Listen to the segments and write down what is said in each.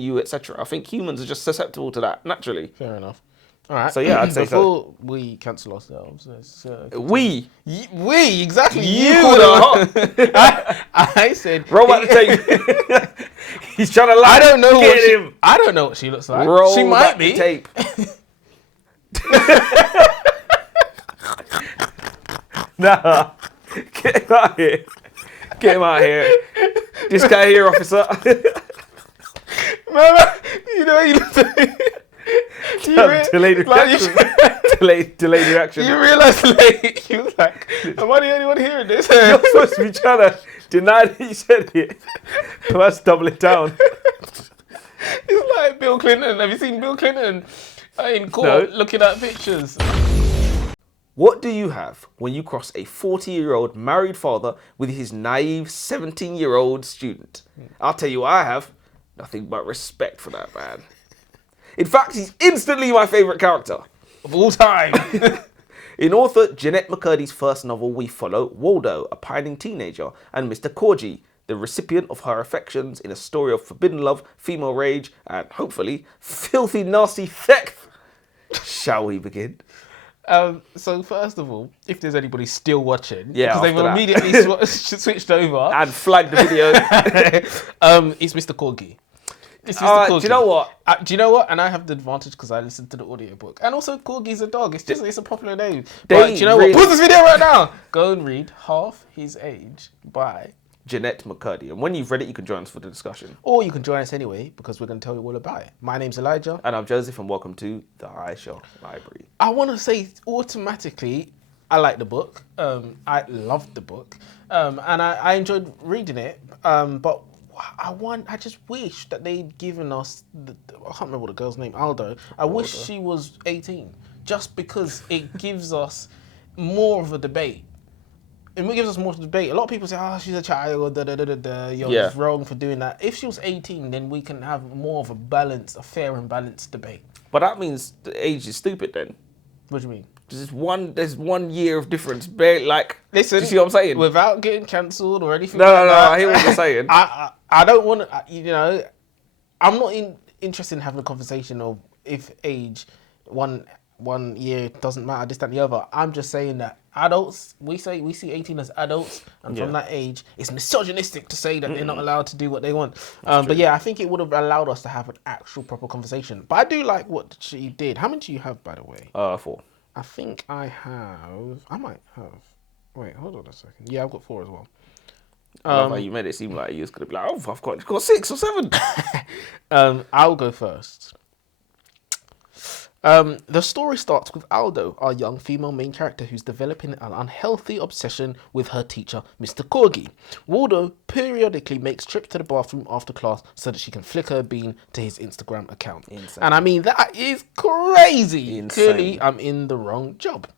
you, etc. I think humans are just susceptible to that naturally. Fair enough. All right. So yeah, I'd say before we cancel ourselves, let's we exactly you called the him. I said roll back the tape. He's trying to lie. I don't know Get him. I don't know what she looks like. Roll she back might be. the tape. Nah, get him out of here. Get him out of here. This guy here, officer. Mama, you know you look Delayed reaction. Delayed reaction. You realise like you was like, am I the only one hearing this? You're supposed to be trying to deny that you said it. Let's double it down. It's like Bill Clinton. Have you seen Bill Clinton in court looking at pictures? What do you have when you cross a 40-year-old married father with his naive 17-year-old student? I'll tell you what I have. Nothing but respect for that man. In fact, he's instantly my favourite character. Of all time. In author Jennette McCurdy's first novel, we follow Waldo, a pining teenager, and Mr. Corgi, the recipient of her affections in a story of forbidden love, female rage, and hopefully filthy, nasty theft. Shall we begin? So first of all, if there's anybody still watching, Yeah, because they've after that. immediately switched over, And flagged the video. it's Mr. Corgi. It's Mr. Corgi. Do you know what? Do you know what? And I have the advantage because I listened to the audiobook. And also, Corgi's a dog. It's just, it's a popular name. But do you know what? Pause this video right now. Go and read Half His Age by Jennette McCurdy. And when you've read it, you can join us for the discussion. Or you can join us anyway, because we're going to tell you all about it. My name's Elijah. And I'm Joseph, and welcome to the Aisha Library. I want to say automatically, I like the book. I loved the book. And I enjoyed reading it. But I just wish that they'd given us, I can't remember what the girl's name, Aldo. I wish she was 18, just because it gives us more of a debate. It gives us more to debate. A lot of people say, oh, she's a child, you're wrong for doing that. If she was 18, then we can have more of a fair and balanced debate. But that means the age is stupid then. What do you mean? There's 1 year of difference. Like, listen, do you see what I'm saying? Without getting cancelled or anything No, that. I hear what you're saying. I don't want to, I'm not interested in having a conversation of if age, one year doesn't matter, this, that, and the other. I'm just saying that adults, we see 18 as adults, and from that age, it's misogynistic to say that they're not allowed to do what they want. But yeah, I think it would have allowed us to have an actual proper conversation. But I do like what she did. How many do you have, by the way? 4. I think I might have. Wait, hold on a second. Yeah, I've got 4 as well. I love how you made it seem like you was going to be like, oh, I've got 6 or 7. I'll go first. The story starts with Aldo, our young female main character who's developing an unhealthy obsession with her teacher, Mr. Corgi. Waldo periodically makes trips to the bathroom after class so that she can flicker a bean to his Instagram account. Insane. And I mean, that is crazy. Insane. Clearly, I'm in the wrong job.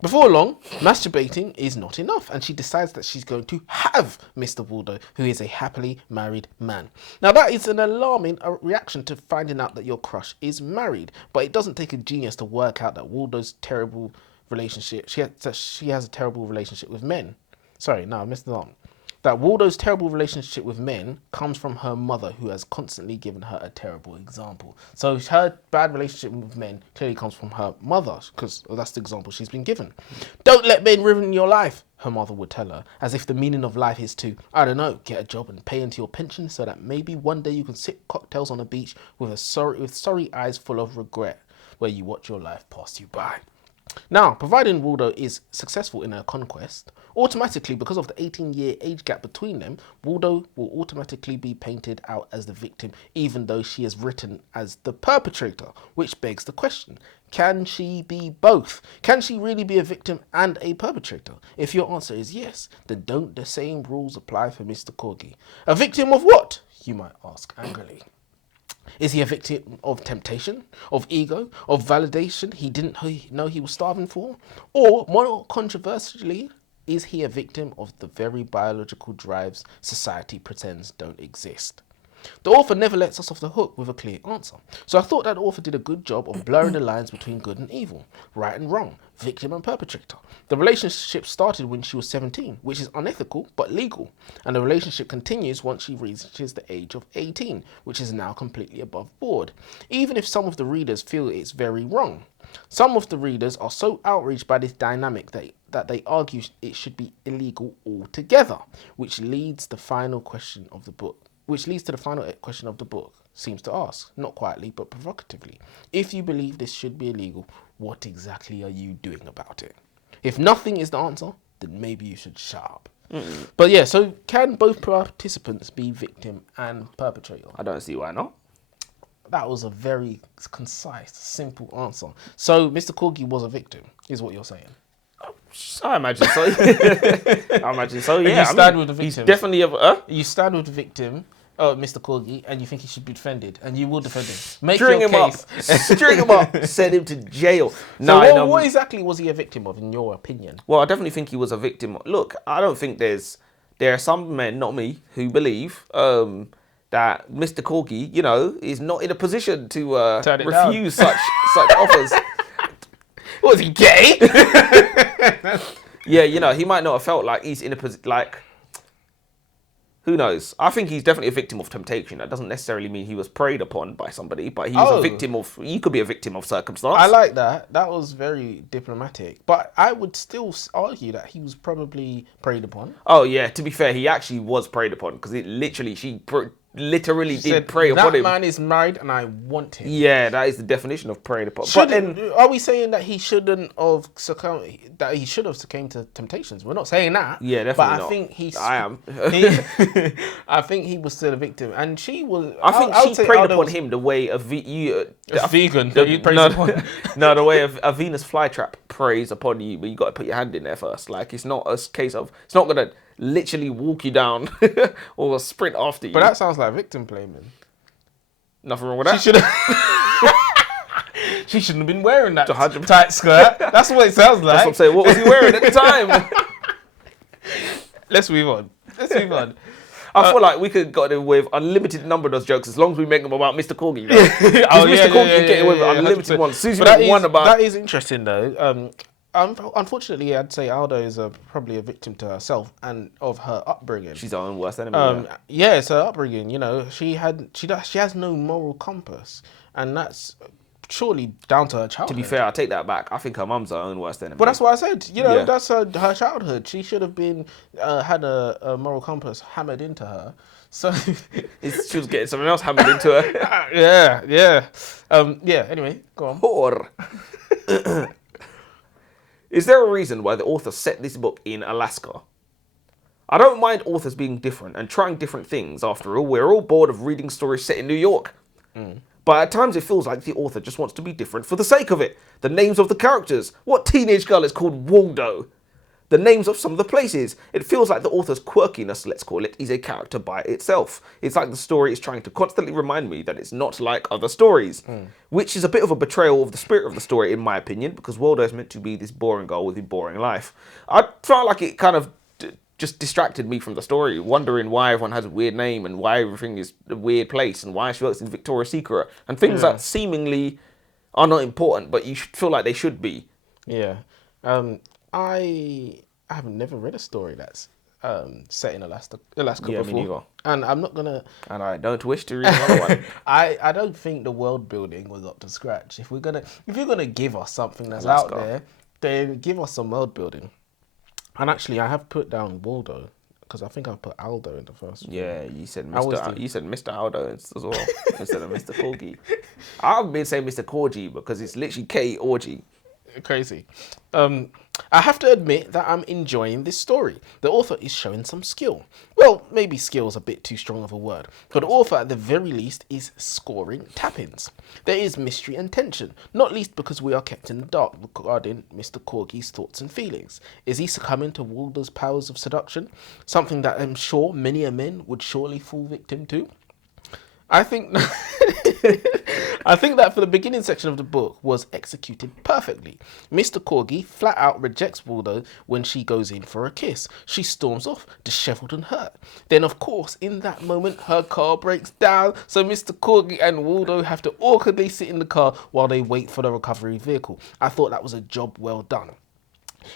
Before long, masturbating is not enough, and she decides that she's going to have Mr. Waldo, who is a happily married man. Now, that is an alarming reaction to finding out that your crush is married, but it doesn't take a genius to work out that Waldo's terrible relationship, she has a terrible relationship with men. Sorry, no, I missed it on. That Waldo's terrible relationship with men comes from her mother, who has constantly given her a terrible example. So her bad relationship with men clearly comes from her mother, because that's the example she's been given. Don't let men ruin your life, her mother would tell her, as if the meaning of life is to, I don't know, get a job and pay into your pension so that maybe one day you can sip cocktails on a beach with sorry eyes full of regret, where you watch your life pass you by. Now, providing Waldo is successful in her conquest, automatically, because of the 18-year age gap between them, Waldo will automatically be painted out as the victim, even though she is written as the perpetrator, which begs the question, can she be both? Can she really be a victim and a perpetrator? If your answer is yes, then don't the same rules apply for Mr. Corgi? A victim of what? You might ask angrily. Is he a victim of temptation, of ego, of validation he didn't know he was starving for? Or, more controversially, is he a victim of the very biological drives society pretends don't exist? The author never lets us off the hook with a clear answer. So I thought that the author did a good job of blurring the lines between good and evil, right and wrong, victim and perpetrator. The relationship started when she was 17, which is unethical but legal. And the relationship continues once she reaches the age of 18, which is now completely above board. Even if some of the readers feel it's very wrong. Some of the readers are so outraged by this dynamic that they argue it should be illegal altogether, which leads to the final question of the book. Seems to ask, not quietly but provocatively. If you believe this should be illegal, what exactly are you doing about it? If nothing is the answer, then maybe you should shut up. But yeah, so can both participants be victim and perpetrator? I don't see why not. That was a very concise, simple answer. So Mr. Corgi was a victim, is what you're saying? I imagine so. I imagine so, yeah. You stand with the victim. He's definitely You stand with the victim, Mr. Corgi, and you think he should be defended, and you will defend him. Make String your him case. up. String him up. Send him to jail. So what exactly was he a victim of, in your opinion? Well, I definitely think he was a victim. Look, I don't think there are some men, not me, who believe that Mr. Corgi, is not in a position to refuse such offers. Was he gay? Yeah, he might not have felt like he's in a position, like, who knows? I think he's definitely a victim of temptation. That doesn't necessarily mean he was preyed upon by somebody, but he was a victim of, he could be a victim of circumstance. I like that. That was very diplomatic. But I would still argue that he was probably preyed upon. Oh, yeah, to be fair, he actually was preyed upon, because it literally, she did prey upon him. That man is married and I want him. Yeah, that is the definition of preyed upon. Are we saying that he shouldn't have succumbed, that he should have succumbed to temptations? We're not saying that. Yeah, definitely but not. I think I am. I think he was still a victim, and she was. I think she preyed upon him the way a vegan. The way a Venus flytrap preys upon you, but you got to put your hand in there first. Like, it's not a case of, it's not gonna literally walk you down or sprint after you. But that sounds like victim blaming. Nothing wrong with that. She shouldn't have been wearing that tight skirt. That's what it sounds like. That's what I'm saying. What was he wearing at the time? Let's move on. I feel like we could get away with unlimited number of those jokes as long as we make them about Mr. Corgi. Mr. Corgi can get away with unlimited ones. As soon as you make one about... That is interesting, though. Unfortunately, I'd say Aldo is probably a victim to herself and of her upbringing. She's her own worst enemy. Yeah, it's her upbringing. She has no moral compass, and that's surely down to her childhood. To be fair, I take that back. I think her mum's her own worst enemy. But that's what I said. That's her childhood. She should have been had a moral compass hammered into her. So she was getting something else hammered into her. Yeah. Anyway, go on. Whore. Is there a reason why the author set this book in Alaska? I don't mind authors being different and trying different things. After all, we're all bored of reading stories set in New York. But at times it feels like the author just wants to be different for the sake of it. The names of the characters. What teenage girl is called Waldo? The names of some of the places. It feels like the author's quirkiness, let's call it, is a character by itself. It's like the story is trying to constantly remind me that it's not like other stories. Which is a bit of a betrayal of the spirit of the story, in my opinion, because Waldo is meant to be this boring girl with a boring life. I felt like it kind of just distracted me from the story, wondering why everyone has a weird name and why everything is a weird place and why she works in Victoria's Secret and things that seemingly are not important, but you should feel like they should be. Yeah. I have never read a story that's set in Alaska before. Me neither. And I'm not gonna. And I don't wish to read another one. I don't think the world building was up to scratch. If you're gonna give us something that's out there, then give us some world building. And actually, I have put down Waldo because I think I put Aldo in the first one. Yeah, you said Mr. Aldo as well instead of Mr. Corgi. I've been saying Mr. Corgi because it's literally K Orgy. Crazy. I have to admit that I'm enjoying this story. The author is showing some skill. Well, maybe skill is a bit too strong of a word, but the author at the very least is scoring tap-ins. There is mystery and tension, not least because we are kept in the dark regarding Mr. Corgi's thoughts and feelings. Is he succumbing to Waldo's powers of seduction? Something that I'm sure many a men would surely fall victim to. I think I think that for the beginning section of the book was executed perfectly. Mr. Corgi flat out rejects Waldo when she goes in for a kiss. She storms off, disheveled and hurt. Then, of course, in that moment, her car breaks down, so Mr. Corgi and Waldo have to awkwardly sit in the car while they wait for the recovery vehicle. I thought that was a job well done.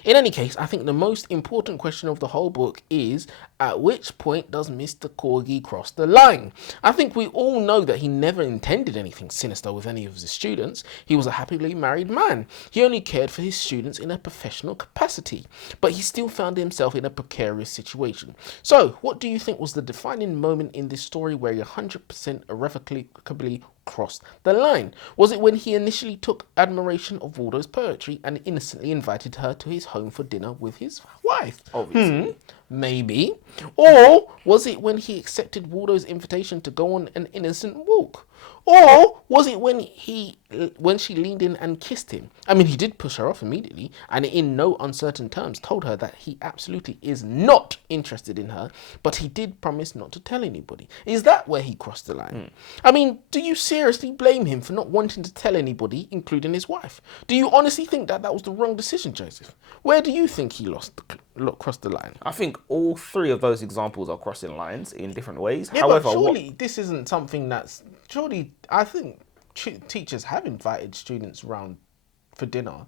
In any case, I think the most important question of the whole book is, at which point does Mr. Corgi cross the line? I think we all know that he never intended anything sinister with any of his students. He was a happily married man. He only cared for his students in a professional capacity, but he still found himself in a precarious situation. So, what do you think was the defining moment in this story where he 100% irrevocably crossed the line? Was it when he initially took admiration of Waldo's poetry and innocently invited her to his home for dinner with his wife? Obviously. Maybe. Or was it when he accepted Waldo's invitation to go on an innocent walk? Or was it when she leaned in and kissed him? I mean, he did push her off immediately and in no uncertain terms told her that he absolutely is not interested in her, but he did promise not to tell anybody. Is that where he crossed the line? I mean, do you seriously blame him for not wanting to tell anybody, including his wife? Do you honestly think that that was the wrong decision, Joseph? Where do you think he crossed the line? I think all three of those examples are crossing lines in different ways. Yeah, However, but surely this isn't something that's... Surely, I think teachers have invited students around for dinner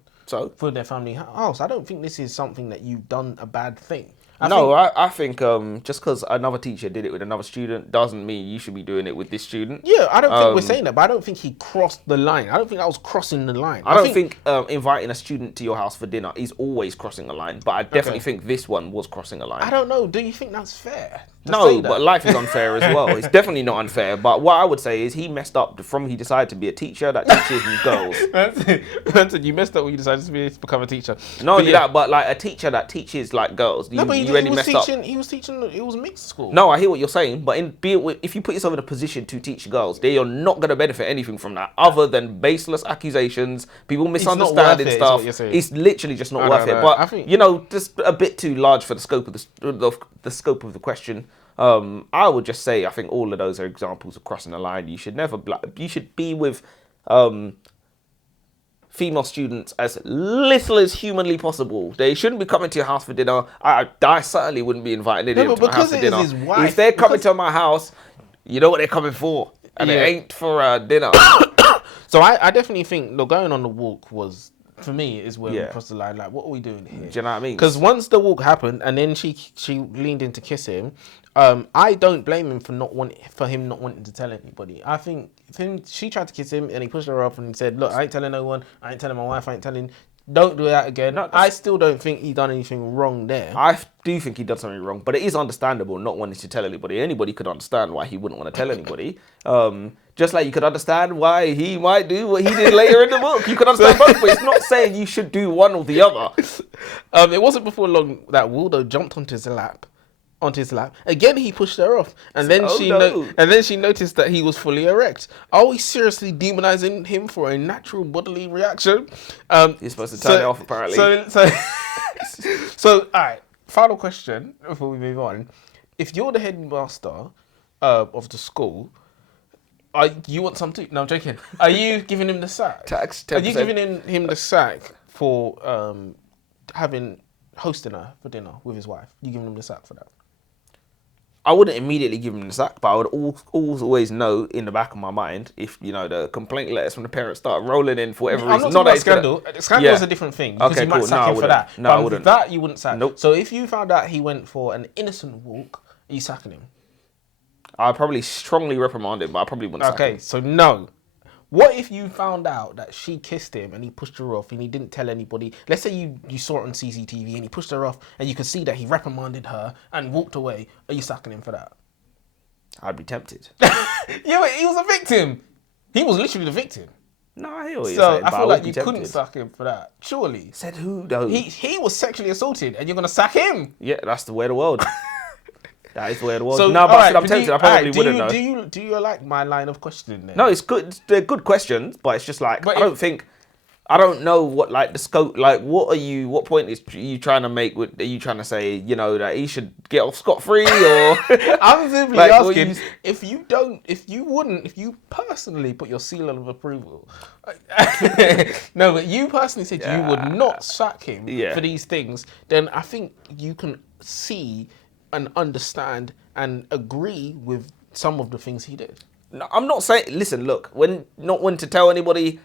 for their family house. I don't think this is something that you've done a bad thing. I think just because another teacher did it with another student doesn't mean you should be doing it with this student. Yeah, I don't think we're saying that, but I don't think he crossed the line. I don't think that was crossing the line. I don't think inviting a student to your house for dinner is always crossing a line, but I definitely think this one was crossing a line. I don't know. Do you think that's fair? No, but life is unfair as well. It's definitely not unfair. But what I would say is he messed up from he decided to be a teacher that teaches girls. That's it. You messed up when you decided to become a teacher. Not only that, but like a teacher that teaches like girls. No, but he was teaching. It was mixed school. No, I hear what you're saying, but if you put yourself in a position to teach girls, they are not going to benefit anything from that other than baseless accusations, people misunderstanding stuff. It's literally just not worth it. But I think, just a bit too large for the scope of the scope of the question. I would just say I think all of those are examples of crossing the line. You should never you should be with female students as little as humanly possible. They shouldn't be coming to your house for dinner. I certainly wouldn't be inviting them to my house for dinner. If they're coming to my house, you know what they're coming for, and it ain't for dinner. So I definitely think going on the walk was, for me, is where we crossed the line. Like, what are we doing here? Do you know what I mean? Because once the walk happened and then she leaned in to kiss him, I don't blame him for him not wanting to tell anybody. I think she tried to kiss him and he pushed her up and said, "Look, I ain't telling no one. I ain't telling my wife. I ain't telling. Don't do that again." No, I still don't think he done anything wrong there. I do think he done something wrong, but it is understandable not wanting to tell anybody. Anybody could understand why he wouldn't want to tell anybody. Just like you could understand why he might do what he did later in the book. You could understand both, but it's not saying you should do one or the other. It wasn't before long that Waldo jumped onto his lap. Again, he pushed her off, and then she noticed that he was fully erect. Are we seriously demonizing him for a natural bodily reaction? You're supposed to turn it off, apparently. So, all right. Final question before we move on: if you're the headmaster of the school, you want some too? No, I'm joking. Are you giving him the sack? Tax 10%. Are you giving him the sack for hosting her for dinner with his wife? You giving him the sack for that? I wouldn't immediately give him the sack, but I would always know in the back of my mind if, the complaint letters from the parents start rolling in for whatever reason. I'm not talking about scandal. Scandal is a different thing. Because you might sack him for that. No, I wouldn't. That you wouldn't sack. Nope. So if you found out he went for an innocent walk, are you sacking him? I'd probably strongly reprimand him, but I probably wouldn't sack him. Okay, so no. What if you found out that she kissed him and he pushed her off and he didn't tell anybody? Let's say you saw it on CCTV and he pushed her off and you could see that he reprimanded her and walked away. Are you sacking him for that? I'd be tempted. Yeah, but he was a victim. He was literally the victim. No, I hear what you're saying. So I feel like you couldn't sack him for that. Surely. Said who though? He was sexually assaulted and you're going to sack him? Yeah, that's the way of the world. That is the way of the world. So, no, but I'm tempted. I probably wouldn't know. Do you like my line of questioning there? No, it's good. They're good questions, but it's just like, I don't think I don't know what like the scope. Like, what point is you trying to make? Are you trying to say, you know, that he should get off scot free, or I'm simply like, asking if you personally put your seal of approval. No, but you personally said you would not sack him for these things. Then I think you can see and understand and agree with some of the things he did. No, I'm not saying. Listen, look, when to tell anybody.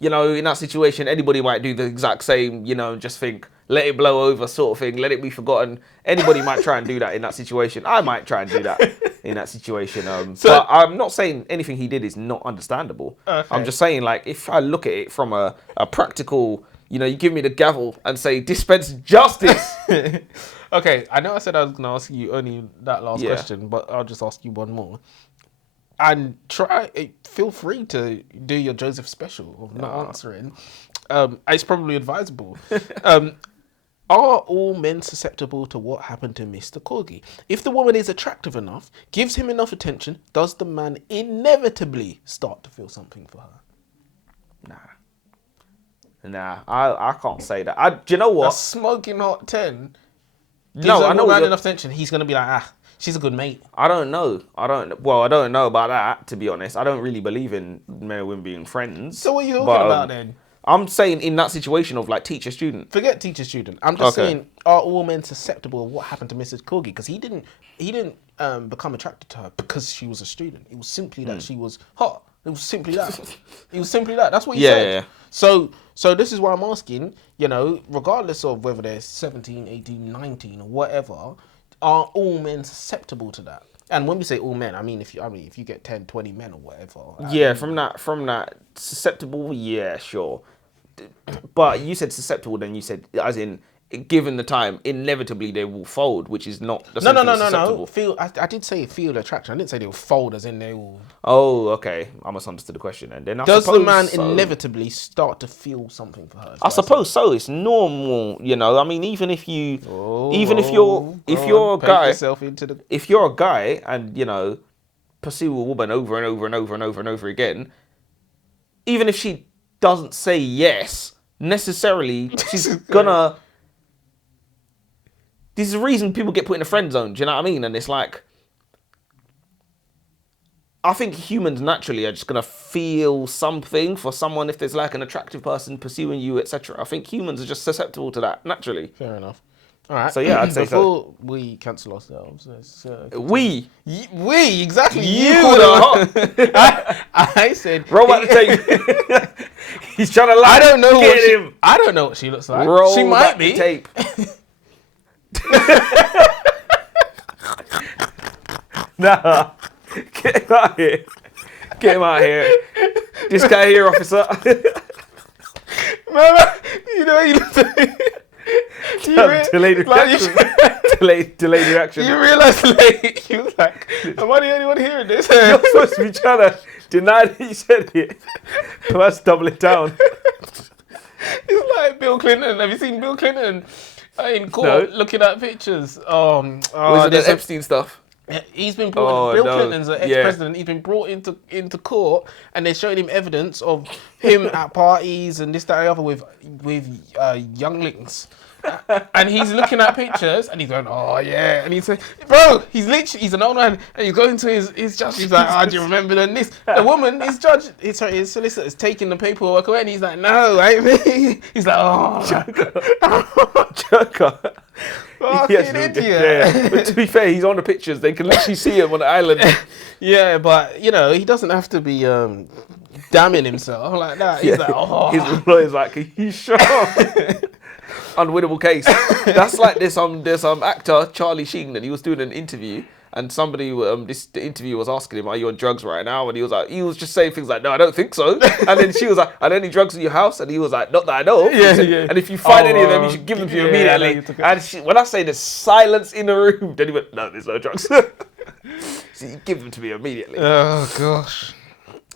You know, in that situation, anybody might do the exact same, you know, just think, let it blow over sort of thing, let it be forgotten. Anybody might try and do that in that situation. I might try and do that in that situation. But I'm not saying anything he did is not understandable. Okay. I'm just saying, like, if I look at it from a practical, you know, you give me the gavel and say, dispense justice. Okay, I know I said I was going to ask you only that last question, but I'll just ask you one more. And feel free to do your Joseph special of not answering. It's probably advisable. Are all men susceptible to what happened to Mr. Corgi? If the woman is attractive enough, gives him enough attention, does the man inevitably start to feel something for her? Nah, I can't say that. Do you know what? A smoking hot 10 gives a woman enough attention, he's going to be like, she's a good mate. I don't know. I don't know about that, to be honest. I don't really believe in men and women being friends. So what are you talking about then? I'm saying in that situation of like teacher-student. Forget teacher-student. I'm just saying, are all men susceptible of what happened to Mrs. Corgi? Because he didn't become attracted to her because she was a student. It was simply that she was hot. It was simply that. It was simply that. That's what he said. Yeah. So this is why I'm asking, you know, regardless of whether they're 17, 18, 19 or whatever, are all men susceptible to that? And when we say all men, I mean if you get 10, 20 men or whatever. Yeah, from that susceptible, yeah, sure. But you said susceptible, then you said as in given the time, inevitably they will fold, which is not the same thing as susceptible. I did say feel attraction. I didn't say they will fold as in they will. Oh, okay. I misunderstood the question. And then does the man inevitably start to feel something for her? I suppose so. It's normal, you know. I mean, if you're a guy and you know pursue a woman over and over and over and over and over again, even if she doesn't say yes necessarily, she's gonna. This is the reason people get put in a friend zone. Do you know what I mean? And it's like, I think humans naturally are just gonna feel something for someone if there's like an attractive person pursuing you, etc. I think humans are just susceptible to that naturally. Fair enough. All right. So yeah, I'd say before we cancel ourselves. We exactly. You I said. Roll back the tape. He's trying to lie. I don't know. I don't know what she looks like. Roll she might be. The tape. Nah, get him out here. Get him out here. This guy here, officer. Mama, you know you look delayed reaction. Delayed reaction. You realise late. You was like, am I the only one hearing this? You're supposed to be trying to deny that you said it. Let's double it down. It's like Bill Clinton. Have you seen Bill Clinton in court looking at pictures? Was it the Epstein stuff? He's been brought. Bill Clinton's an ex-president. He's been brought into court, and they're showing him evidence of him at parties and this, that, and the other with younglings. And he's looking at pictures, and he's going, "Oh yeah," and he's like, "Bro, he's an old man," and he's going to his judge. He's like, "Oh, do you remember this?" The woman, his solicitor, is taking the paperwork away, and he's like, "No, ain't me." He's like, "Oh, Joker." Fucking idiot. Yeah. But to be fair, he's on the pictures. They can literally see him on the island. Yeah, but you know, he doesn't have to be damning himself like that. He's like, "Oh." His lawyer's like, "Are you sure?" Unwinnable case. That's like this actor Charlie Sheen, and he was doing an interview, and somebody the interviewer was asking him, "Are you on drugs right now?" And he was just saying things like, "No, I don't think so." And then she was like, "Are there any drugs in your house?" And he was like, "Not that I know of." Yeah. And if you find any of them, you should give them to you immediately. And when I say there's silence in the room, then he went, "No, there's no drugs." So you give them to me immediately. Oh gosh,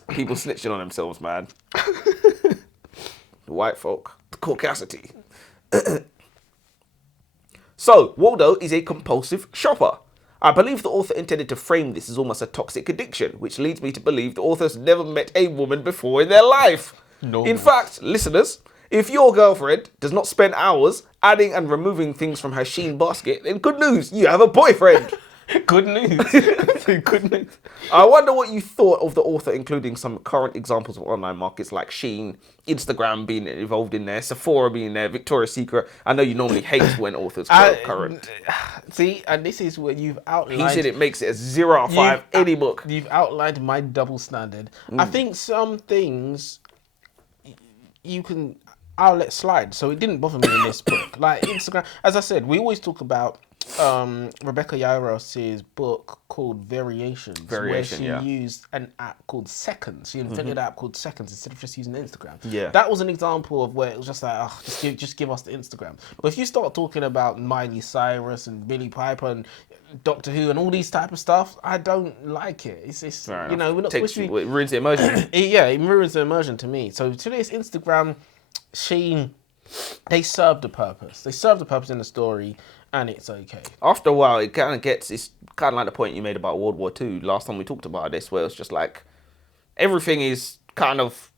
people snitching on themselves, man. The white folk, the caucasity. So, Waldo is a compulsive shopper. I believe the author intended to frame this as almost a toxic addiction, which leads me to believe the author's never met a woman before in their life. Normal. In fact, listeners, if your girlfriend does not spend hours adding and removing things from her Shein basket, then good news, you have a boyfriend. Good news. Good news. I wonder what you thought of the author, including some current examples of online markets like Shein, Instagram being involved in there, Sephora being there, Victoria's Secret. I know you normally hate when authors go current. See, and this is where you've outlined. He said it makes it a 0 out of 5 any book. You've outlined my double standard. I think some things I'll let slide. So it didn't bother me in this book. Like Instagram, as I said, we always talk about Rebecca Yaros's book called Variations, where she used an app called Seconds. She invented an app called Seconds instead of just using Instagram. Yeah, that was an example of where it was just like, oh, just give us the Instagram. But if you start talking about Miley Cyrus and Billie Piper and Doctor Who and all these type of stuff, I don't like it. It's you know, we're not supposed to be. It ruins the immersion. It ruins the immersion to me. So to this Instagram, they served a purpose. They served a purpose in the story. And it's okay. After a while, it kind of gets, it's kind of like the point you made about World War II last time we talked about this, where it's just like everything is kind of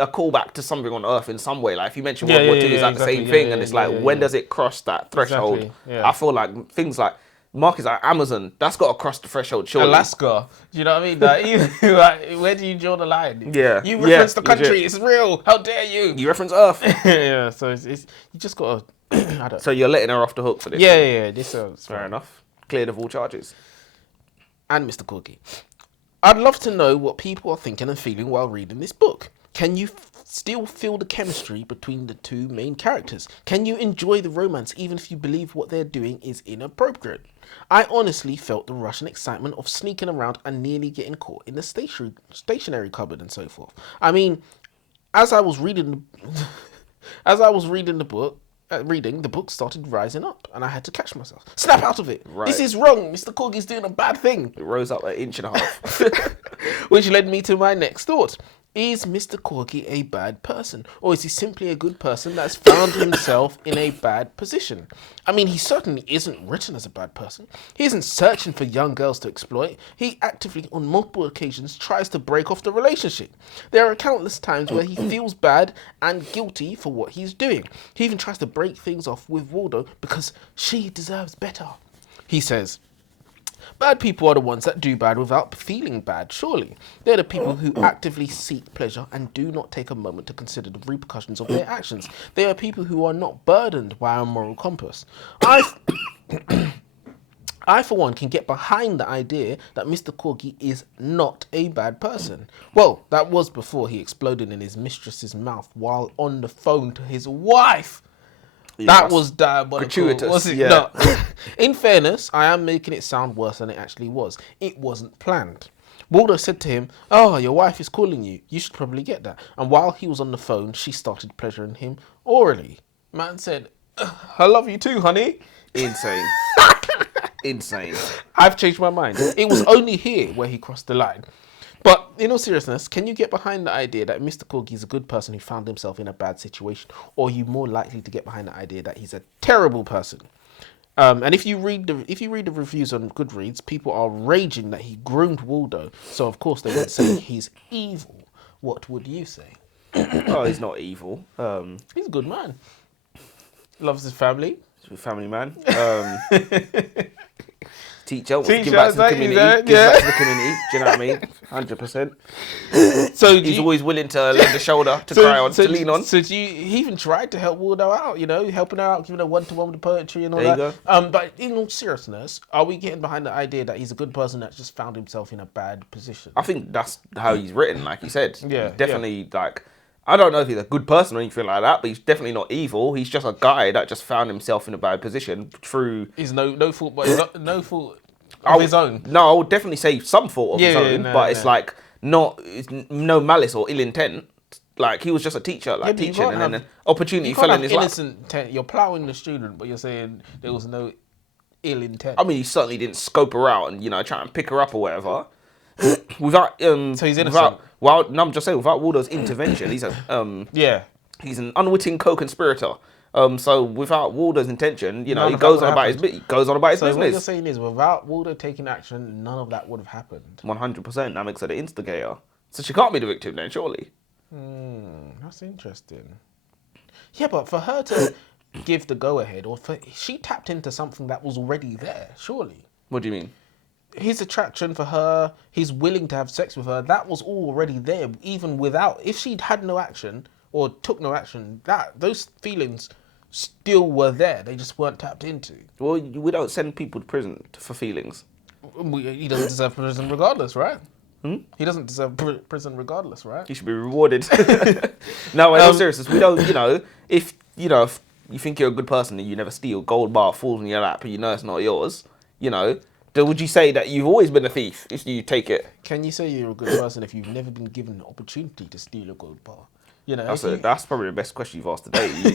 a callback to something on Earth in some way. Like if you mention World War II, it's like the same thing, and it's like, when does it cross that threshold? Exactly, yeah. I feel like things like markets like Amazon, that's got to cross the threshold, surely. Alaska, do you know what I mean? Like, where do you draw the line? Yeah. You reference the country, legit. it's real. How dare you? You reference Earth. Yeah, so it's you just got to. So you're letting her off the hook for this? Yeah. This is fair enough. Cleared of all charges. And Mr. Corgi, I'd love to know what people are thinking and feeling while reading this book. Can you still feel the chemistry between the two main characters? Can you enjoy the romance even if you believe what they're doing is inappropriate? I honestly felt the rush and excitement of sneaking around and nearly getting caught in the stationery cupboard and so forth. I mean, as I was reading the book, the book started rising up and I had to catch myself. Snap out of it. Right. This is wrong. Mr. Corgi's doing a bad thing. It rose up 1.5 inches. Which led me to my next thought. Is Mr. Corgi a bad person? Or is he simply a good person that's found himself in a bad position? I mean, he certainly isn't written as a bad person. He isn't searching for young girls to exploit. He actively, on multiple occasions, tries to break off the relationship. There are countless times where he feels bad and guilty for what he's doing. He even tries to break things off with Waldo because she deserves better. He says, bad people are the ones that do bad without feeling bad, surely. They're the people who actively seek pleasure and do not take a moment to consider the repercussions of their actions. They are people who are not burdened by a moral compass. I, for one, can get behind the idea that Mr. Corgi is not a bad person. Well, that was before he exploded in his mistress's mouth while on the phone to his wife. That was diabolical. Gratuitous. Was it? Yeah. No. In fairness, I am making it sound worse than it actually was. It wasn't planned. Waldo said to him, "Oh, your wife is calling you. You should probably get that." And while he was on the phone, she started pleasuring him orally. Man said, "I love you too, honey." Insane. Insane. I've changed my mind. It was only here where he crossed the line. But in all seriousness, can you get behind the idea that Mr. Corgi is a good person who found himself in a bad situation? Or are you more likely to get behind the idea that he's a terrible person? And if you read the reviews on Goodreads, people are raging that he groomed Waldo. So of course they would say he's evil. What would you say? Oh, he's not evil. He's a good man. Loves his family. He's a family man. Teacher, give back back to the community. Give back to the community. Do you know what I mean? 100%. So he's always willing to lend a shoulder to cry on, to lean on. So he even tried to help Waldo out, you know, helping her out, giving her one-to-one with the poetry and all there that. You go. But in all seriousness, are we getting behind the idea that he's a good person that just found himself in a bad position? I think that's how he's written, like you said. Yeah. He's definitely like, I don't know if he's a good person or anything like that, but he's definitely not evil. He's just a guy that just found himself in a bad position through... He's no fault, but no fault of his own. No, I would definitely say some fault of his own, but it's like it's no malice or ill intent. Like he was just a teacher, like teaching, and then an opportunity fell in his lap. You're ploughing the student, but you're saying there was no ill intent. I mean, he certainly didn't scope her out and try and pick her up or whatever. Without so he's innocent. I'm just saying, without Waldo's intervention, he's he's an unwitting co-conspirator. So without Waldo's intention, he goes on about his business. So what you're saying is, without Waldo taking action, none of that would have happened. 100%. That makes her the instigator. So she can't be the victim then, surely. That's interesting. Yeah, but for her to give the go ahead, she tapped into something that was already there, surely. What do you mean? His attraction for her, he's willing to have sex with her, that was already there, even without, if she'd had no action or took no action, those feelings still were there. They just weren't tapped into. Well, we don't send people to prison for feelings. He doesn't deserve prison regardless, right? He doesn't deserve prison regardless, right? He should be rewarded. No, in all seriousness, we don't, if you think you're a good person and you never steal, gold bar falls in your lap and you know it's not yours, then would you say that you've always been a thief if you take it? Can you say you're a good person if you've never been given the opportunity to steal a gold bar? That's probably the best question you've asked today. You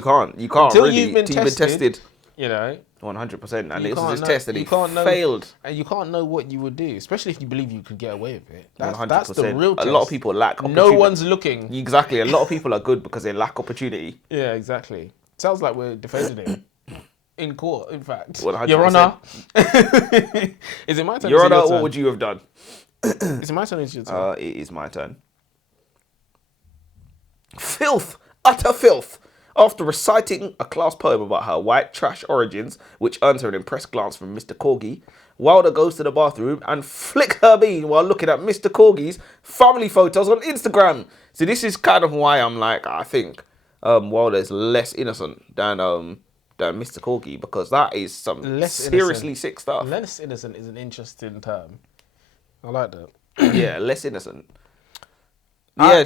can't until really, you've been tested. 100%, and You this can't is know- tested. you He can't know- failed. And you can't know what you would do, especially if you believe you could get away with it. That's 100%. the real test. A lot of people lack opportunity. No one's looking. Exactly. A lot of people are good because they lack opportunity. Yeah, exactly. Sounds like we're defending him in court. In fact, 100%. Your Honor. Is it my turn? Your or is it Honor, turn? what would you have done? Is it my turn? Or is it your turn? It is my turn. Filth, utter filth. After reciting a class poem about her white trash origins, which earns her an impressed glance from Mr. Corgi, Wilder goes to the bathroom and flicks her bean while looking at Mr. Corgi's family photos on Instagram. So this is kind of why I'm like, I think Wilder is less innocent than Mr. Corgi, because that is some seriously sick stuff. Less innocent is an interesting term. I like that. Yeah, less innocent. Yeah,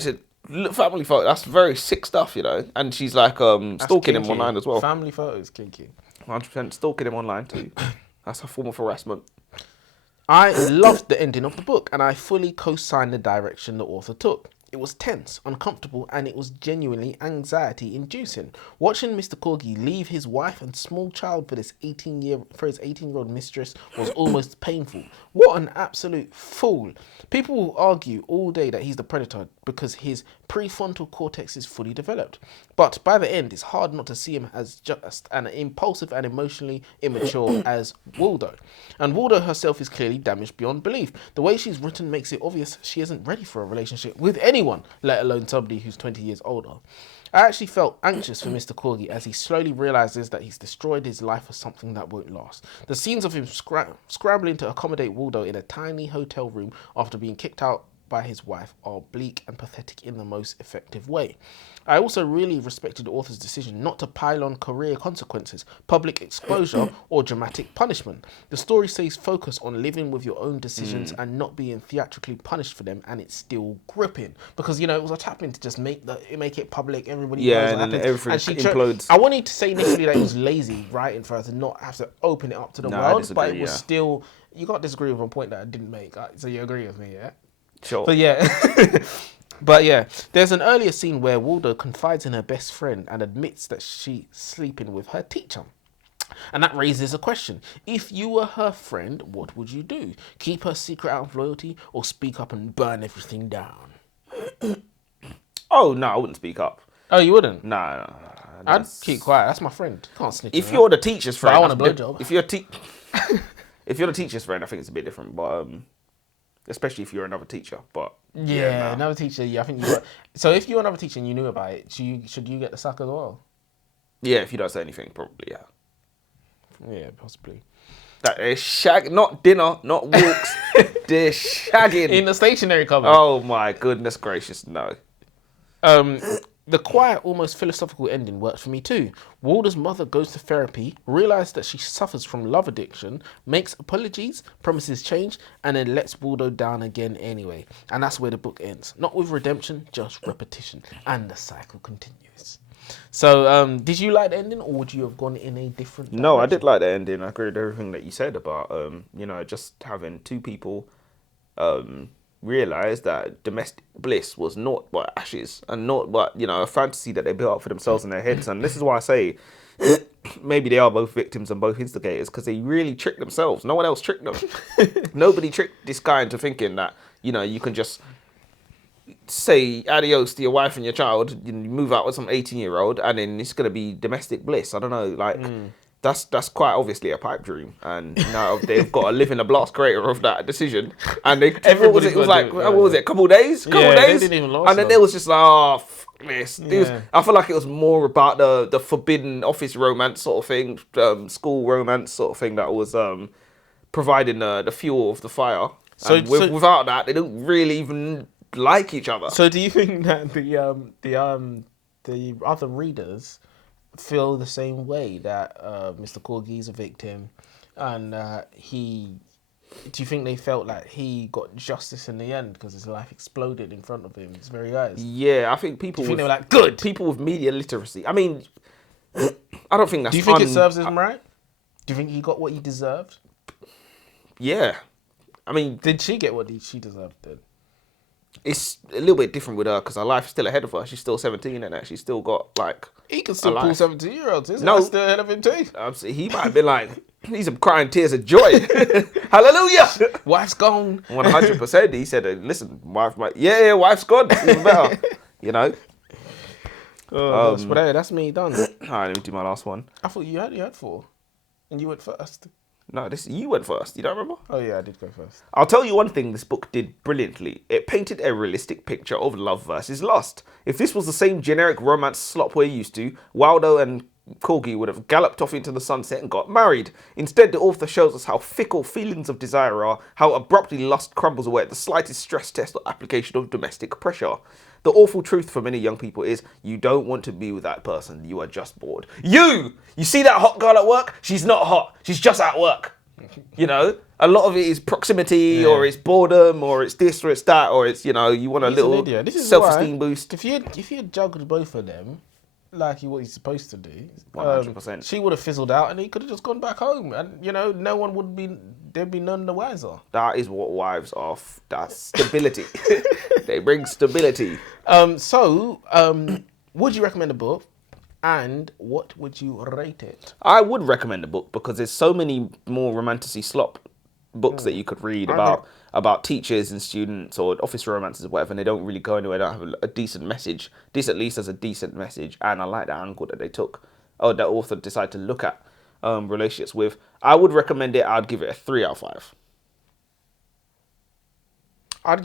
family photo. That's very sick stuff, And she's like stalking him online as well. Family photos, kinky. 100% stalking him online too. That's a form of harassment. I loved the ending of the book, and I fully co-signed the direction the author took. It was tense, uncomfortable, and it was genuinely anxiety-inducing. Watching Mr. Corgi leave his wife and small child for his 18-year-old mistress was almost painful. What an absolute fool! People will argue all day that he's the predator because his prefrontal cortex is fully developed. But by the end, it's hard not to see him as just an impulsive and emotionally immature as Waldo. And Waldo herself is clearly damaged beyond belief. The way she's written makes it obvious she isn't ready for a relationship with anyone, let alone somebody who's 20 years older. I actually felt anxious for Mr. Corgi as he slowly realises that he's destroyed his life for something that won't last. The scenes of him scrambling to accommodate Waldo in a tiny hotel room after being kicked out by his wife are bleak and pathetic in the most effective way. I also really respected the author's decision not to pile on career consequences, public exposure, or dramatic punishment. The story stays focused on living with your own decisions and not being theatrically punished for them, and it's still gripping. Because, it was a tapping to just make it public, everybody knows what happened. Everything implodes. I wanted to say initially that it was lazy writing for her to not have to open it up to the world, but it was still... You can't disagree with a point that I didn't make, so you agree with me, yeah? Sure. But yeah... But yeah, there's an earlier scene where Waldo confides in her best friend and admits that she's sleeping with her teacher. And that raises a question. If you were her friend, what would you do? Keep her secret out of loyalty or speak up and burn everything down? Oh, no, I wouldn't speak up. Oh, you wouldn't? No. I'd keep quiet. That's my friend. Can't snitch. If you're the teacher's friend... I want a blowjob. If you're the teacher's friend, I think it's a bit different. But especially if you're another teacher. But yeah, another teacher. Yeah, I think you got... So if you're another teacher and you knew about it, should you get the sack as well? Yeah, if you don't say anything, probably, yeah. Yeah, possibly. That is not dinner, not walks. They're shagging. In the stationery cupboard. Oh my goodness gracious, no. The quiet, almost philosophical ending worked for me too. Walder's mother goes to therapy, realises that she suffers from love addiction, makes apologies, promises change, and then lets Waldo down again anyway. And that's where the book ends. Not with redemption, just repetition. And the cycle continues. So, did you like the ending, or would you have gone in a different direction? No, I did like the ending. I agree with everything that you said about, just having two people realize that domestic bliss was naught but ashes and naught but, a fantasy that they built up for themselves in their heads. And this is why I say maybe they are both victims and both instigators, because they really tricked themselves. No one else tricked them. Nobody tricked this guy into thinking that, you can just say adios to your wife and your child, you move out with some 18-year-old and then it's going to be domestic bliss. I don't know, That's quite obviously a pipe dream, and now they've got to live in the blast crater of that decision. And they, what was it? It was like, what was it? A couple days? They didn't even last And then long. they was just like, oh, fuck this. Yeah. I feel like it was more about the forbidden office romance sort of thing, school romance sort of thing that was providing the fuel of the fire. So, And without that, they don't really even like each other. So do you think that the other readers feel the same way, that Mr. Corgi is a victim, and do you think they felt like he got justice in the end because his life exploded in front of him, his very eyes? Yeah, I think people. Do you think they were like, good? People with media literacy. I mean, I don't think that's. Do you think it serves him right? Do you think he got what he deserved? Yeah, I mean, did she get what she deserved then? It's a little bit different with her because her life's still ahead of her. She's still 17 and that she's still got like. He can still pull 17-year-olds. His no, life's still ahead of him too. He might have been like, he's crying tears of joy. Hallelujah. Wife's gone. 100%. He said, listen, wife's gone. Even better. You know. But hey, that's me done. All right, let me do my last one. I thought you had 4, and you went first. No, you went first. You don't remember? Oh yeah, I did go first. I'll tell you one thing this book did brilliantly. It painted a realistic picture of love versus lust. If this was the same generic romance slop we're used to, Waldo and Corgi would have galloped off into the sunset and got married. Instead, the author shows us how fickle feelings of desire are, how abruptly lust crumbles away at the slightest stress test or application of domestic pressure. The awful truth for many young people is you don't want to be with that person. You are just bored. You see that hot girl at work? She's not hot. She's just at work. You know, a lot of it is proximity or it's boredom or it's this or it's that or it's, you know, you want a little self-esteem boost. If you had juggled both of them like what he's supposed to do, 100%. she would have fizzled out and he could have just gone back home, and you know, no one would be, there'd be none the wiser. That is what wives are. That's stability. They bring stability. Would you recommend a book, and what would you rate it? I would recommend a book because there's so many more romanticy slop books that you could read about teachers and students or office romances or whatever, and they don't really go anywhere. They don't have a decent message. This at least has a decent message, and I like the angle that they took, or that author decided to look at relationships with. I would recommend it. I'd give it a 3 out of 5. I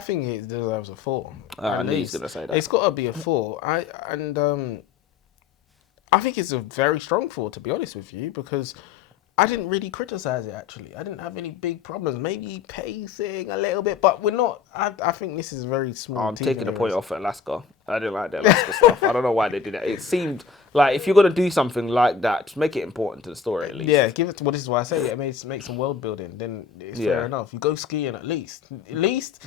think it deserves a 4. I knew he was gonna say that. It's got to be a 4. I think it's a very strong 4, to be honest with you, because I didn't really criticize it, actually. I didn't have any big problems. Maybe pacing a little bit, but we're not. I think this is very small. I'm taking the point off at Alaska. I didn't like the Alaska stuff. I don't know why they did that. It seemed like if you're going to do something like that, just make it important to the story at least. Yeah, give it. Well, this is why I say it makes some world building. Then it's fair enough. You go skiing at least.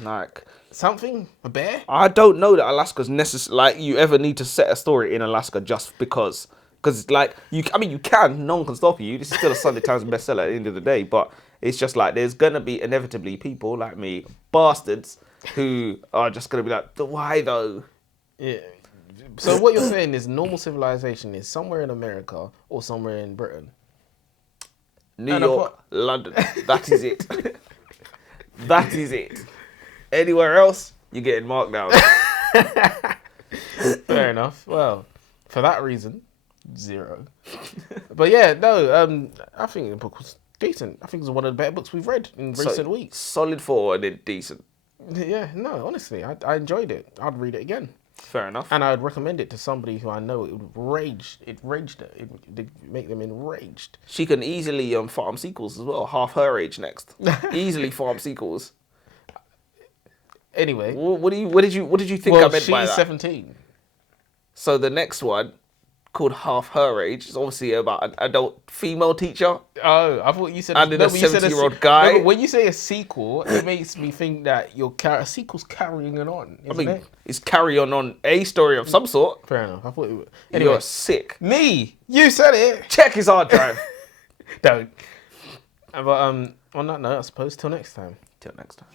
Like something, a bear. I don't know that Alaska's necessary. Like you ever need to set a story in Alaska just because. Because like you can. No one can stop you. This is still a Sunday Times bestseller at the end of the day. But it's just like there's gonna be inevitably people like me, bastards, who are just gonna be like, why though? Yeah. So what you're saying is normal civilization is somewhere in America or somewhere in Britain. New York, London. That is it. That is it. Anywhere else, you're getting marked down. Fair enough. Well, for that reason, 0. But yeah, no. I think the book was decent. I think it's one of the better books we've read in recent weeks. Solid 4 and then decent. Yeah, no, honestly, I enjoyed it. I'd read it again. Fair enough. And I'd recommend it to somebody who I know it would make them enraged. She can easily farm sequels as well. Half her age next. Easily farm sequels. Anyway, what did you think I meant by that? She's 17. So the next one, called Half Her Age, is obviously about an adult female teacher. Oh, I thought you said... And then a 70-year-old guy. No, when you say a sequel, it makes me think that a sequel's carrying it on, isn't it? It's carry on a story of some sort. Fair enough. I thought it would... Anyway, you're sick. Me! You said it! Check his hard drive. Don't. But on that note, I suppose, till next time. Till next time.